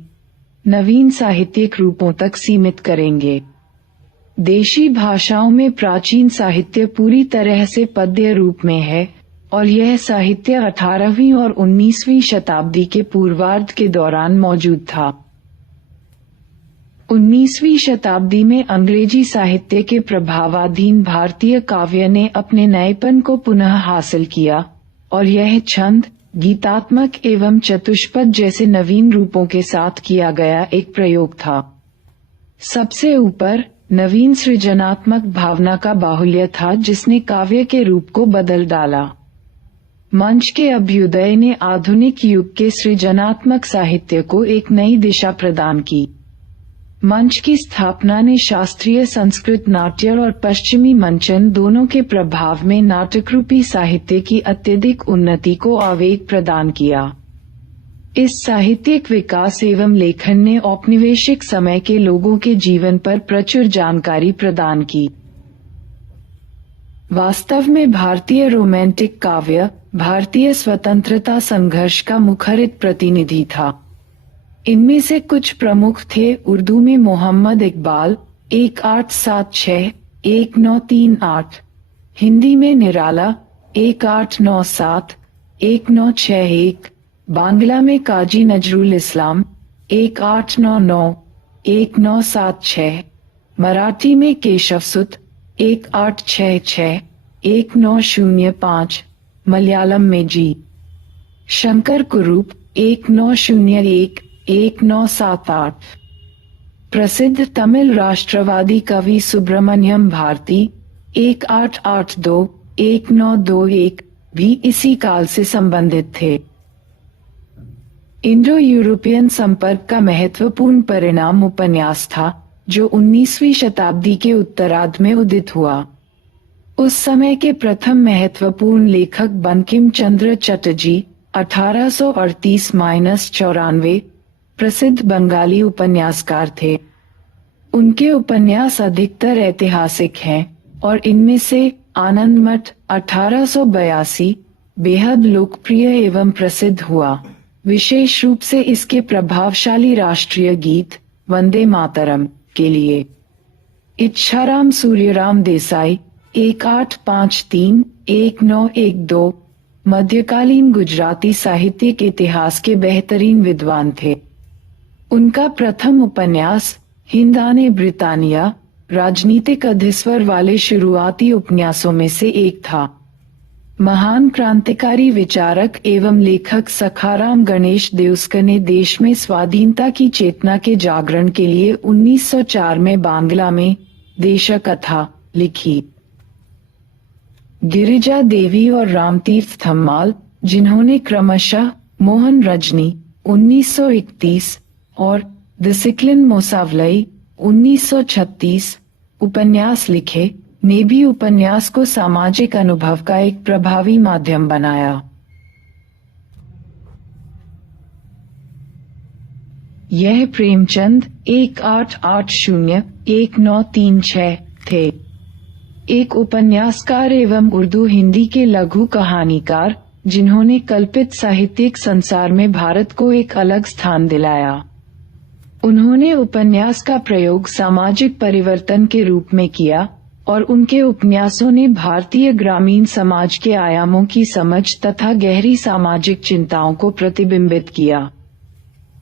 नवीन साहित्यिक रूपों तक सीमित करेंगे। देशी भाषाओं में प्राचीन साहित्य पूरी तरह से पद्य रूप में है और यह साहित्य 18वीं और 19वीं शताब्दी के पूर्वार्ध के दौरान मौजूद था। 19वीं शताब्दी में अंग्रेजी साहित्य के प्रभावाधीन भारतीय काव्य ने अपने नएपन को पुनः हासिल किया और यह छंद, गीतात्मक एवं चतुष्पद जैसे नवीन रूपों के साथ किया गया एक प्रयोग था। सबसे ऊपर नवीन सृजनात्मक भावना का बाहुल्य था जिसने काव्य के रूप को बदल डाला। मंच के अभ्युदय ने आधुनिक युग के सृजनात्मक साहित्य को एक नई दिशा प्रदान की। मंच की स्थापना ने शास्त्रीय संस्कृत नाट्य और पश्चिमी मंचन दोनों के प्रभाव में नाटकरूपी साहित्य की अत्यधिक उन्नति को आवेग प्रदान किया। इस साहित्यिक विकास एवं लेखन ने औपनिवेशिक समय के लोगों के जीवन पर प्रचुर जानकारी प्रदान की। वास्तव में भारतीय रोमांटिक काव्य भारतीय स्वतंत्रता संघर्ष का मुखरित प्रतिनिधि था। इनमें से कुछ प्रमुख थे उर्दू में मोहम्मद इकबाल 1876 1938, हिंदी में निराला 1897 1961, बांग्ला में काजी नजरुल इस्लाम 1899 1976, मराठी में केशवसुत 1866 1905, मलयालम में जी शंकर कुरूप 1901 1978, प्रसिद्ध तमिल राष्ट्रवादी कवि सुब्रमण्यम भारती 1882 1921 भी इसी काल से संबंधित थे। इंडो यूरोपियन संपर्क का महत्वपूर्ण परिणाम उपन्यास था जो 19वीं शताब्दी के उत्तरार्ध में उदित हुआ। उस समय के प्रथम महत्वपूर्ण लेखक बंकिम चंद्र चटर्जी 1838-94 प्रसिद्ध बंगाली उपन्यासकार थे। उनके उपन्यास अधिकतर ऐतिहासिक हैं और इनमें से आनंदमठ 1882 बेहद लोकप्रिय एवं प्रसिद्ध हुआ, विशेष रूप से इसके प्रभावशाली राष्ट्रीय गीत वंदे मातरम के लिए। इच्छाराम सूर्यराम देसाई 1853-1912 मध्यकालीन गुजराती साहित्यिक इतिहास के बेहतरीन विद्वान थे। उनका प्रथम उपन्यास हिंदाने ब्रितानिया राजनीतिक अधिस्वर वाले शुरुआती उपन्यासों में से एक था। महान क्रांतिकारी विचारक एवं लेखक सखाराम गणेश देउस्कर ने देश में स्वाधीनता की चेतना के जागरण के लिए 1904 में बांग्ला में देशकथा लिखी। गिरिजा देवी और रामतीर्थ थम्माल, जिन्होंने क्रमशः मोहन रजनी 1931 और द सिक्लिन मोसावलई 1936 उपन्यास लिखे, ने भी उपन्यास को सामाजिक अनुभव का एक प्रभावी माध्यम बनाया। यह प्रेमचंद 1880-1936 थे, एक उपन्यासकार एवं उर्दू हिंदी के लघु कहानीकार जिन्होंने कल्पित साहित्यिक संसार में भारत को एक अलग स्थान दिलाया। उन्होंने उपन्यास का प्रयोग सामाजिक परिवर्तन के रूप में किया और उनके उपन्यासों ने भारतीय ग्रामीण समाज के आयामों की समझ तथा गहरी सामाजिक चिंताओं को प्रतिबिंबित किया।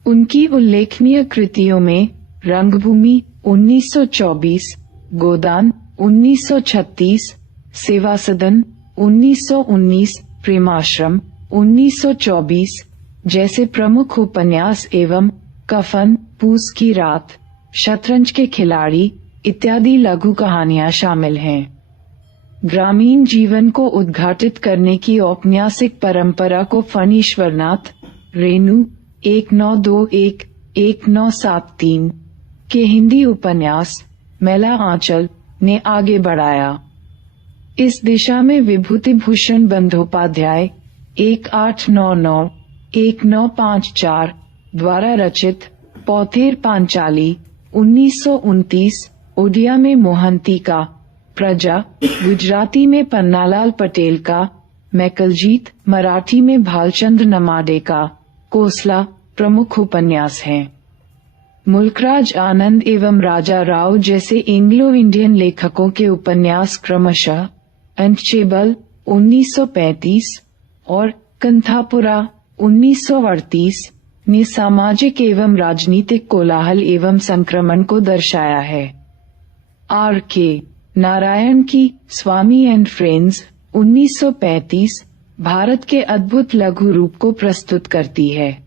उनकी उल्लेखनीय कृतियों में रंगभूमि 1924, गोदान 1936, सेवा सदन 1919, प्रेमाश्रम 1924 जैसे प्रमुख उपन्यास एवं कफन, पूस की रात, शतरंज के खिलाड़ी इत्यादि लघु कहानियां शामिल हैं। ग्रामीण जीवन को उद्घाटित करने की औपन्यासिक परंपरा को फणीश्वरनाथ, रेणु 1921-1973 के हिंदी उपन्यास मैला आंचल ने आगे बढ़ाया। इस दिशा में विभूतिभूषण बंदोपाध्याय 1899-1954 द्वारा रचित पौथेर पांचाली 1929, ओडिया में मोहंती का प्रजा, गुजराती में पन्नालाल पटेल का मैकलजीत, मराठी में भालचंद्र नमाडे का कोसला प्रमुख उपन्यास हैं। मुल्कराज आनंद एवं राजा राव जैसे एंग्लो इंडियन लेखकों के उपन्यास क्रमशः अनचेबल 1935 और कंथापुरा 1938 ने सामाजिक एवं राजनीतिक कोलाहल एवं संक्रमण को दर्शाया है। R.K. नारायण की स्वामी एंड फ्रेंड्स 1935 भारत के अद्भुत लघु रूप को प्रस्तुत करती है।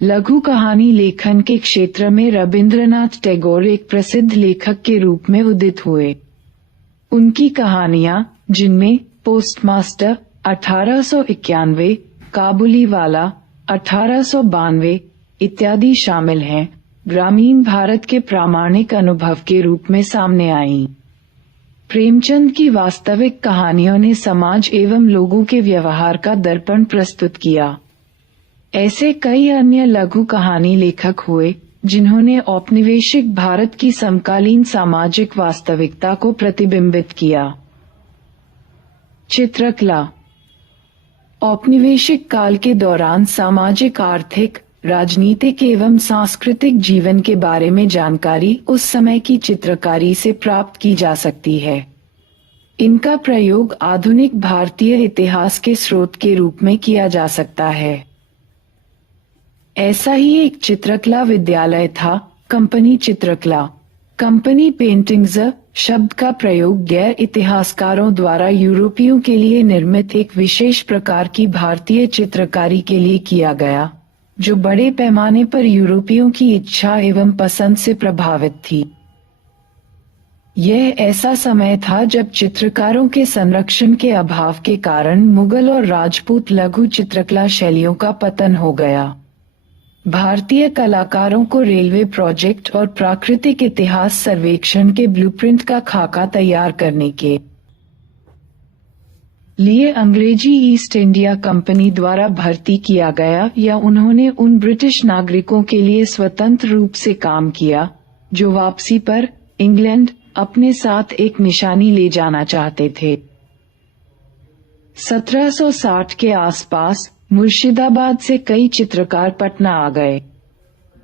लघु कहानी लेखन के क्षेत्र में रविंद्रनाथ टैगोर एक प्रसिद्ध लेखक के रूप में उदित हुए। उनकी कहानियां, जिनमें पोस्टमास्टर 1891, काबुलीवाला 1892 इत्यादि शामिल हैं, ग्रामीण भारत के प्रामाणिक अनुभव के रूप में सामने आईं। प्रेमचंद की वास्तविक कहानियों ने समाज एवं लोगों के व्यवहार का दर्पण प्रस्तुत किया। ऐसे कई अन्य लघु कहानी लेखक हुए जिन्होंने औपनिवेशिक भारत की समकालीन सामाजिक वास्तविकता को प्रतिबिंबित किया। चित्रकला औपनिवेशिक काल के दौरान सामाजिक, आर्थिक, राजनीतिक एवं सांस्कृतिक जीवन के बारे में जानकारी उस समय की चित्रकारी से प्राप्त की जा सकती है। इनका प्रयोग आधुनिक भारतीय इतिहास के स्रोत के रूप में किया जा सकता है। ऐसा ही एक चित्रकला विद्यालय था, कंपनी चित्रकला। कंपनी पेंटिंग्स शब्द का प्रयोग गैर इतिहासकारों द्वारा यूरोपियों के लिए निर्मित एक विशेष प्रकार की भारतीय चित्रकारी के लिए किया गया, जो बड़े पैमाने पर यूरोपियों की इच्छा एवं पसंद से प्रभावित थी। यह ऐसा समय था जब चित्रकारों के संरक्षण के अभाव के कारण मुगल और राजपूत लघु चित्रकला शैलियों का पतन हो गया। भारतीय कलाकारों को रेलवे प्रोजेक्ट और प्राकृतिक इतिहास सर्वेक्षण के ब्लूप्रिंट का खाका तैयार करने के लिए अंग्रेजी ईस्ट इंडिया कंपनी द्वारा भर्ती किया गया, या उन्होंने उन ब्रिटिश नागरिकों के लिए स्वतंत्र रूप से काम किया जो वापसी पर इंग्लैंड अपने साथ एक निशानी ले जाना चाहते थे। 1760 के आसपास मुर्शिदाबाद से कई चित्रकार पटना आ गए।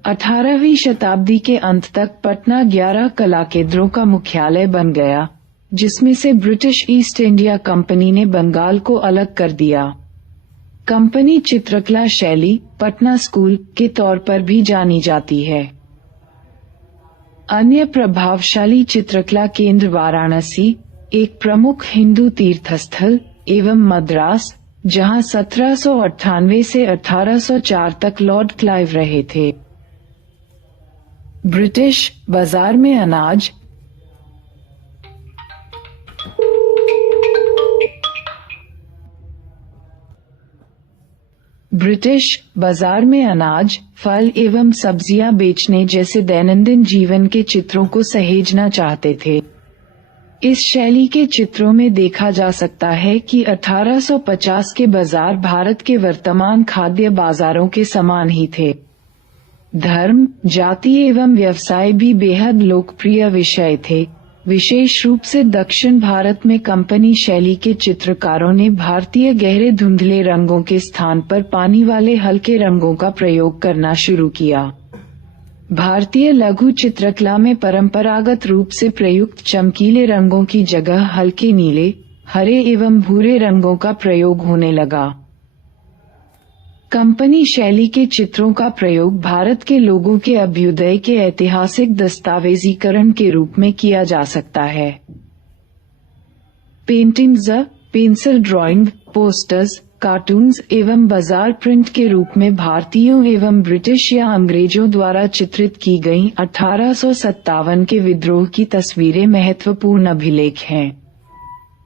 18वीं शताब्दी के अंत तक पटना 11 कला केंद्रों का मुख्यालय बन गया, जिसमें से ब्रिटिश ईस्ट इंडिया कंपनी ने बंगाल को अलग कर दिया। कंपनी चित्रकला शैली पटना स्कूल के तौर पर भी जानी जाती है। अन्य प्रभावशाली चित्रकला केंद्र वाराणसी, एक प्रमुख हिंदू तीर्थस्थल, एवं मद्रास, जहां 1798 से 1804 तक लॉर्ड क्लाइव रहे थे। ब्रिटिश बाजार में अनाज फल एवं सब्जियां बेचने जैसे दैनंदिन जीवन के चित्रों को सहेजना चाहते थे। इस शैली के चित्रों में देखा जा सकता है कि 1850 के बाजार भारत के वर्तमान खाद्य बाजारों के समान ही थे। धर्म, जाति एवं व्यवसाय भी बेहद लोकप्रिय विषय थे। विशेष रूप से दक्षिण भारत में कंपनी शैली के चित्रकारों ने भारतीय गहरे धुंधले रंगों के स्थान पर पानी वाले हल्के रंगों का प्रयोग करना शुरू किया। भारतीय लघु चित्रकला में परंपरागत रूप से प्रयुक्त चमकीले रंगों की जगह हल्के नीले, हरे एवं भूरे रंगों का प्रयोग होने लगा। कंपनी शैली के चित्रों का प्रयोग भारत के लोगों के अभ्युदय के ऐतिहासिक दस्तावेजीकरण के रूप में किया जा सकता है। Paintings, pencil drawing, posters, cartoons एवं बाजार प्रिंट के रूप में भारतीयों एवं ब्रिटिश या अंग्रेजों द्वारा चित्रित की गईं 1857 के विद्रोह की तस्वीरें महत्वपूर्ण अभिलेख हैं।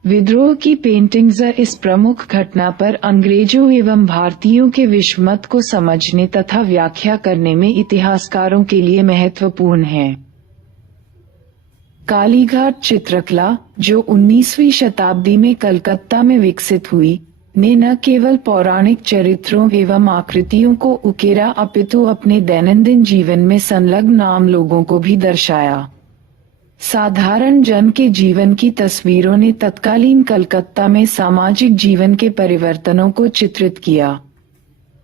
विद्रोह की पेंटिंग्स इस प्रमुख घटना पर अंग्रेजों एवं भारतीयों के विश्वमत को समझने तथा व्याख्या करने में इतिहासकारों के लिए महत्वपूर्ण हैं। कालीघाट चित्रकला, जो 19वीं शताब्दी में कलकत्ता में विकसित हुई, ने न केवल पौराणिक चरित्रों एवं आकृतियों को उकेरा अपितु अपने दैनंदिन जीवन में संलग्न आम लोगों को भी दर्शाया। साधारण जन के जीवन की तस्वीरों ने तत्कालीन कलकत्ता में सामाजिक जीवन के परिवर्तनों को चित्रित किया।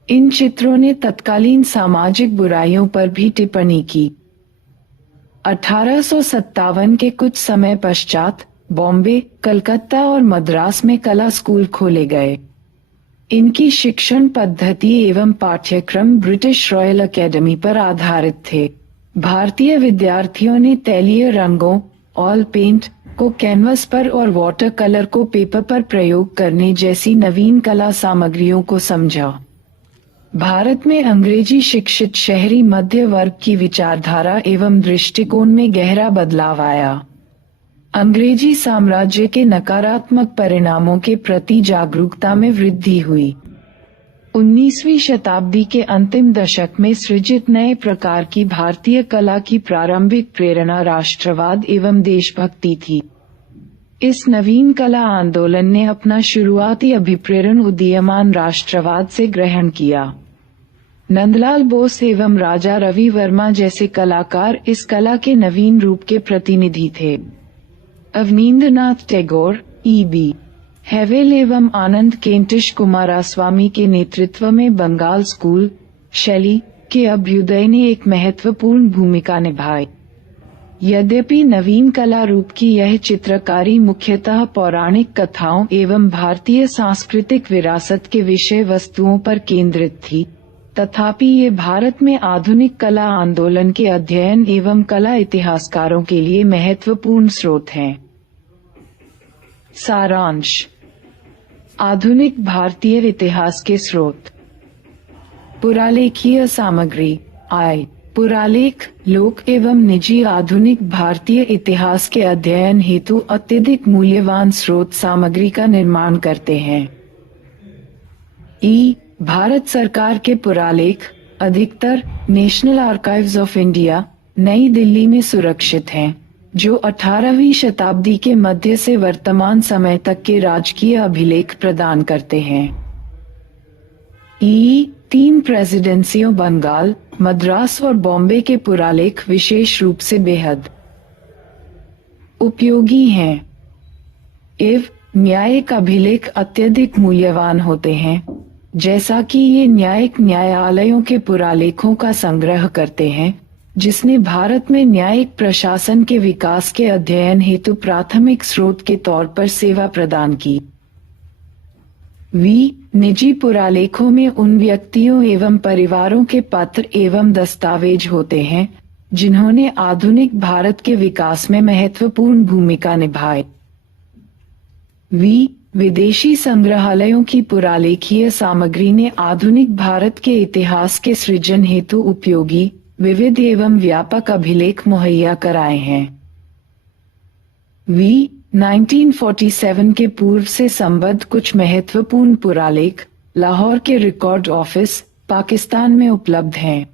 इन चित्रों ने तत्कालीन सामाजिक बुराइयों पर भी टिप्पणी की। 1857 के कुछ समय पश्चात बॉम्बे, कलकत्ता और मद्रास में कला स्कूल खोले गए। इनकी शिक्षण पद्धति एवं पाठ्यक्रम ब्रिटिश रॉयल अकेडमी पर आधारित थे। भारतीय विद्यार्थियों ने तैलीय रंगों, ऑयल पेंट को कैनवस पर और वाटर कलर को पेपर पर प्रयोग करने जैसी नवीन कला सामग्रियों को समझा। भारत में अंग्रेजी शिक्षित शहरी मध्य वर्ग की विचारधारा एवं दृष्टिकोण में गहरा बदलाव आया। अंग्रेजी साम्राज्य के नकारात्मक परिणामों के प्रति जागरूकता में वृद्धि हुई। 19वीं शताब्दी के अंतिम दशक में सृजित नए प्रकार की भारतीय कला की प्रारंभिक प्रेरणा राष्ट्रवाद एवं देशभक्ति थी। इस नवीन कला आंदोलन ने अपना शुरुआती अभिप्रेरण उदीयमान राष्ट्रवाद से ग्रहण किया। नंदलाल बोस एवं राजा रवि वर्मा जैसे कलाकार इस कला के नवीन रूप के प्रतिनिधि थे। अवनींद्रनाथ टैगोर, E.B. हेवेल एवं आनंद केंटिश कुमारास्वामी के नेतृत्व में बंगाल स्कूल शैली के अभ्युदय ने एक महत्वपूर्ण भूमिका निभाई। यद्यपि नवीन कला रूप की यह चित्रकारी मुख्यतः पौराणिक कथाओं एवं भारतीय सांस्कृतिक विरासत के विषय वस्तुओं पर केंद्रित थी, तथापि ये भारत में आधुनिक कला आंदोलन के अध्ययन एवं कला इतिहासकारों के लिए महत्वपूर्ण स्रोत हैं। सारांश। आधुनिक भारतीय इतिहास के स्रोत। पुरालेखीय सामग्री। आय। पुरालेख लोक एवं निजी आधुनिक भारतीय इतिहास के अध्ययन हेतु अत्यधिक मूल्यवान स्रोत सामग्री का निर्माण करते हैं। भारत सरकार के पुरालेख अधिकतर नेशनल आर्काइव्स ऑफ इंडिया, नई दिल्ली में सुरक्षित हैं, जो 18वीं शताब्दी के मध्य से वर्तमान समय तक के राजकीय अभिलेख प्रदान करते हैं। 3 प्रेसिडेंसियों बंगाल, मद्रास और बॉम्बे के पुरालेख विशेष रूप से बेहद उपयोगी हैं। न्यायिक अभिलेख अत्यधिक मूल्यवान होते हैं, जैसा कि ये न्यायिक न्यायालयों के पुरालेखों का संग्रह करते हैं, जिसने भारत में न्यायिक प्रशासन के विकास के अध्ययन हेतु प्राथमिक स्रोत के तौर पर सेवा प्रदान की। निजी पुरालेखों में उन व्यक्तियों एवं परिवारों के पत्र एवं दस्तावेज होते हैं, जिन्होंने आधुनिक भारत के विकास में महत्वपूर्ण भूमिका निभाई। विदेशी संग्रहालयों की पुरालेखीय सामग्री ने आधुनिक भारत के इतिहास के सृजन हेतु उपयोगी, विविध एवं व्यापक अभिलेख मुहैया कराए हैं। 1947 के पूर्व से संबद्ध कुछ महत्वपूर्ण पुरालेख लाहौर के रिकॉर्ड ऑफिस, पाकिस्तान में उपलब्ध हैं।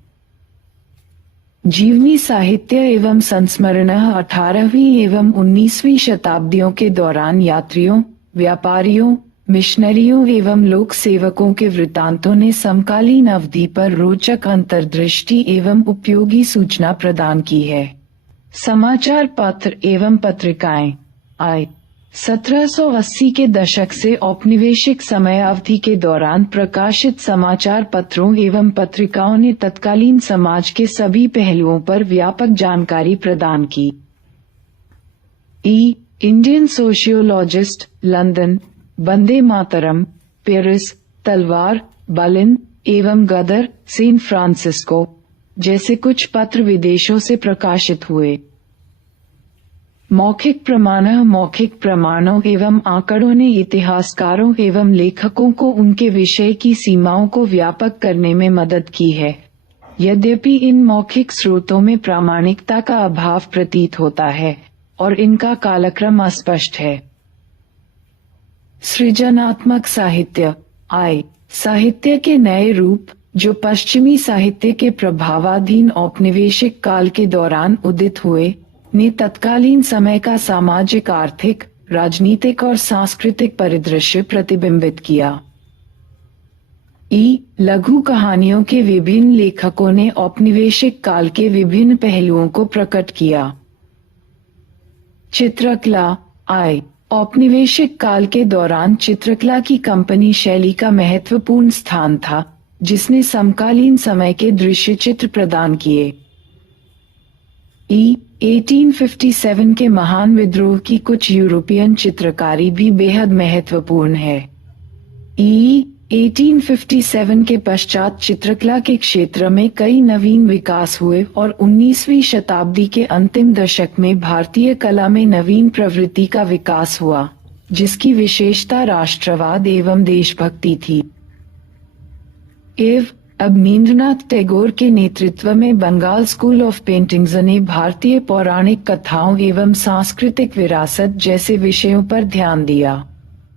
जीवनी साहित्य एवं संस्मरण 18वीं एवं 19वीं शताब्दियों के दौरान यात्रियों, व्यापारियों, मिशनरियों एवं लोक सेवकों के वृत्तांतों ने समकालीन अवधि पर रोचक अंतर्दृष्टि एवं उपयोगी सूचना प्रदान की है। समाचार पत्र एवं पत्रिकाएं। 1780 के दशक से औपनिवेशिक समय अवधि के दौरान प्रकाशित समाचार पत्रों एवं पत्रिकाओं ने तत्कालीन समाज के सभी पहलुओं पर व्यापक जानकारी प्रदान की। Indian sociologist, London, Vande Mataram, Paris, तलवार, बर्लिन, एवं गदर, सैन फ्रांसिस्को जैसे कुछ पत्र विदेशों से प्रकाशित हुए। मौखिक प्रमाणों एवं आंकड़ों ने इतिहासकारों एवं लेखकों को उनके विषय की सीमाओं को व्यापक करने में मदद की है। यद्यपि इन मौखिक स्रोतों में प्रामाणिकता का अभाव प्रतीत होता है और इनका कालक्रम अस्पष्ट है। सृजनात्मक साहित्य साहित्य के नए रूप जो पश्चिमी साहित्य के प्रभावाधीन औपनिवेशिक काल के दौरान उदित हुए, ने तत्कालीन समय का सामाजिक, आर्थिक, राजनीतिक और सांस्कृतिक परिदृश्य प्रतिबिंबित किया। लघु कहानियों के विभिन्न लेखकों ने औपनिवेशिक काल के विभिन्न पहलुओं को प्रकट किया। चित्रकला औपनिवेशिक काल के दौरान चित्रकला की कंपनी शैली का महत्वपूर्ण स्थान था, जिसने समकालीन समय के दृश्य चित्र प्रदान किए। 1857 के महान विद्रोह की कुछ यूरोपियन चित्रकारी भी बेहद महत्वपूर्ण है। 1857 के पश्चात चित्रकला के क्षेत्र में कई नवीन विकास हुए और 19वीं शताब्दी के अंतिम दशक में भारतीय कला में नवीन प्रवृत्ति का विकास हुआ, जिसकी विशेषता राष्ट्रवाद एवं देशभक्ति थी। अवनींद्रनाथ टैगोर के नेतृत्व में बंगाल स्कूल ऑफ पेंटिंग्स ने भारतीय पौराणिक कथाओं एवं सांस्कृतिक विरासत जैसे विषयों पर ध्यान दिया।